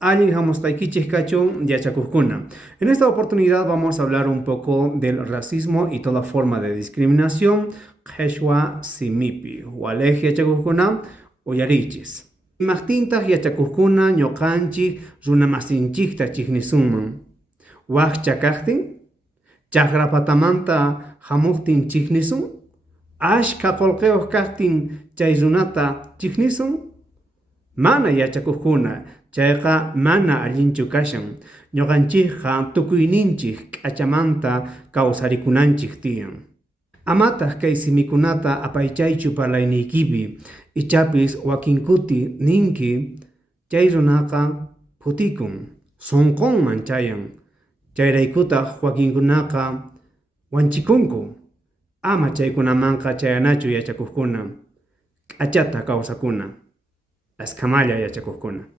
Allin hamostaykichis yachakuskuna. En esta oportunidad vamos a hablar un poco del racismo y toda forma de discriminación. Qhechwa simipi, waleji yachakuskuna uyarichis. Imaqtintaq yachakuskuna ñuqanchik runamasinchikta chiqnisunman. Waqcha kaqtin, chakrapatamanta hamuqtin chiqnisun, ashka qullqiyuq kaqtin chay runata chiqnisun. Mana yachakuskuna, chayqa mana allinchu kashan. Ñuqanchikqa tukuyninchik k'achamanta kawsarikunanchik tiyan. Amataq kay simikunata apaychaychu parlaynikipi, ichapis wakinkuti ninki, chay runaqa phutikun, sunqunman chayan. Chayraykutaq wakinkunaqa wanchikunku. Ama chaykunamanqa chayanachu yachakuskuna, k'achata kawsakuna. Askamalla yachakuskuna.